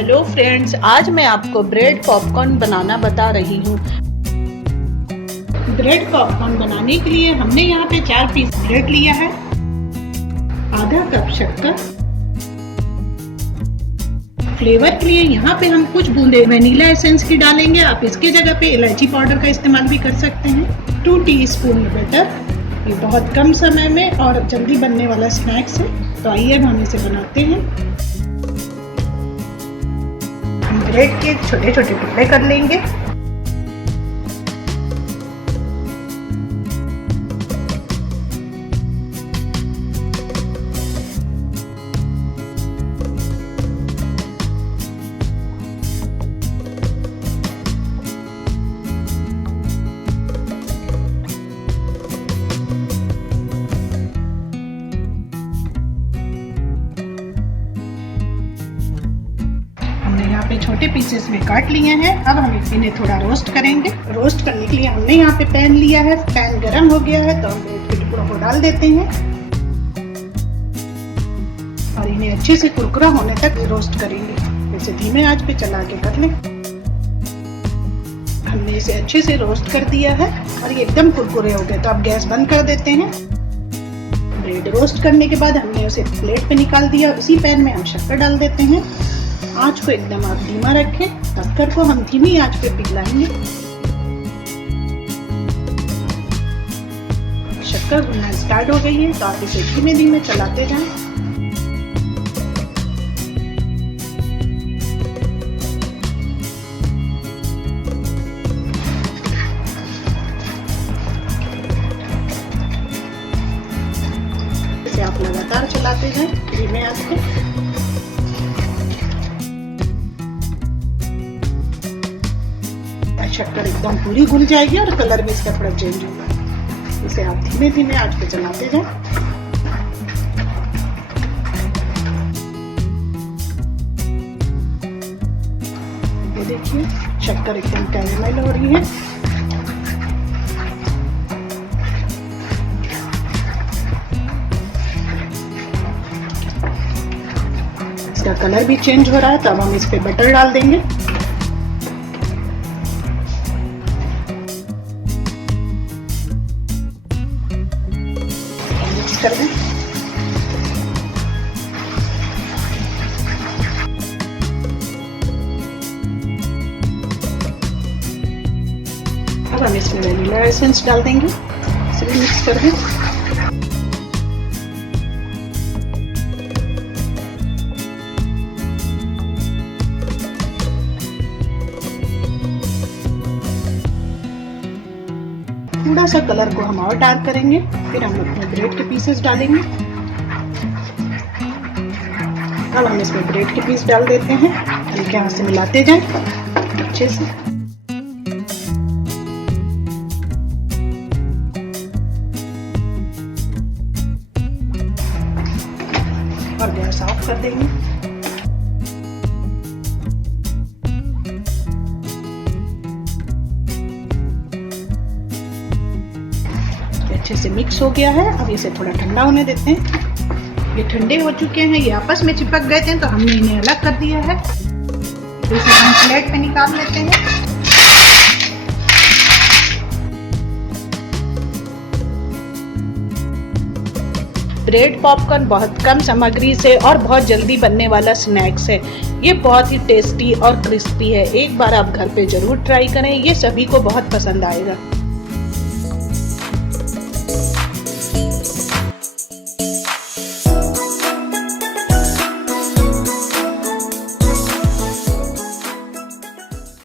Hello friends, आज मैं आपको ब्रेड पॉपकॉर्न बनाना बता रही हूँ। ब्रेड पॉपकॉर्न बनाने के लिए हमने यहाँ पे 4 पीस ब्रेड लिया है, आधा कप शक्कर, फ्लेवर के लिए यहाँ पे हम कुछ बूंदे वनीला एसेंस की डालेंगे। आप इसके जगह पे इलायची पाउडर का इस्तेमाल भी कर सकते हैं। 2 टीस्पून बटर। ये बहुत कम समय में और जल्दी बनने वाला स्नैक्स है, तो आइए अब हम इसे बनाते हैं। हम ब्रेड के छोटे छोटे टुकड़े कर लेंगे। यहाँ पे छोटे पीसेस में काट लिए हैं। अब हम इन्हें थोड़ा रोस्ट करेंगे। रोस्ट करने के लिए हमने यहाँ पे पैन लिया है। पैन गरम हो गया है तो हम ब्रेड के टुकड़ों को डाल देते हैं और इन्हें अच्छे से कुरकुरा होने तक रोस्ट करेंगे। इसे धीमे आंच पे चला के कर लें। हमने इसे अच्छे से रोस्ट कर दिया है और ये एकदम कुरकुरे हो गए, तो अब गैस बंद कर देते हैं। ब्रेड रोस्ट करने के बाद हमने उसे प्लेट पे निकाल दिया। उसी पैन में हम शक्कर डाल देते हैं। आंच को एकदम आप धीमा रखें। शक्कर को हम धीमी आंच पे पिघलाएंगे। शक्कर घुलना स्टार्ट हो गई है, तो आप इसे धीमे धीमे चलाते जाएं। इसे आप लगातार चलाते जाएं धीमे आंच पे। शक्कर एकदम पूरी घुल जाएगी और कलर भी इसका थोड़ा चेंज होगा। इसे आप धीमे धीमे आंच पे चलाते जाएं। ये देखिए शक्कर एकदम कैरेमल हो रही है। इसका कलर भी चेंज हो रहा है, तो अब हम इस पे बटर डाल देंगे। कर दें। अब हम इसमें वनीला एसेंस डाल देंगे। इसे भी मिक्स कर दें। थोड़ा सा कलर को हम और डार्क करेंगे। फिर हम अपने ब्रेड के पीसेस डालेंगे। अब हम इसमें ब्रेड के पीस डाल देते हैं। हल्के हाथ से मिलाते जाएं अच्छे से। और गैस ऑफ कर देंगे। अच्छे से मिक्स हो गया है। अब इसे थोड़ा ठंडा होने देते हैं। ये ठंडे हो चुके हैं। ये आपस में चिपक गए थे, तो हमने इन्हें अलग कर दिया है। तो इसे हम प्लेट पे निकाल लेते हैं। ब्रेड पॉपकॉर्न बहुत कम सामग्री से और बहुत जल्दी बनने वाला स्नैक्स है। ये बहुत ही टेस्टी और क्रिस्पी है। एक बार आप घर पे जरूर ट्राई करें। ये सभी को बहुत पसंद आएगा।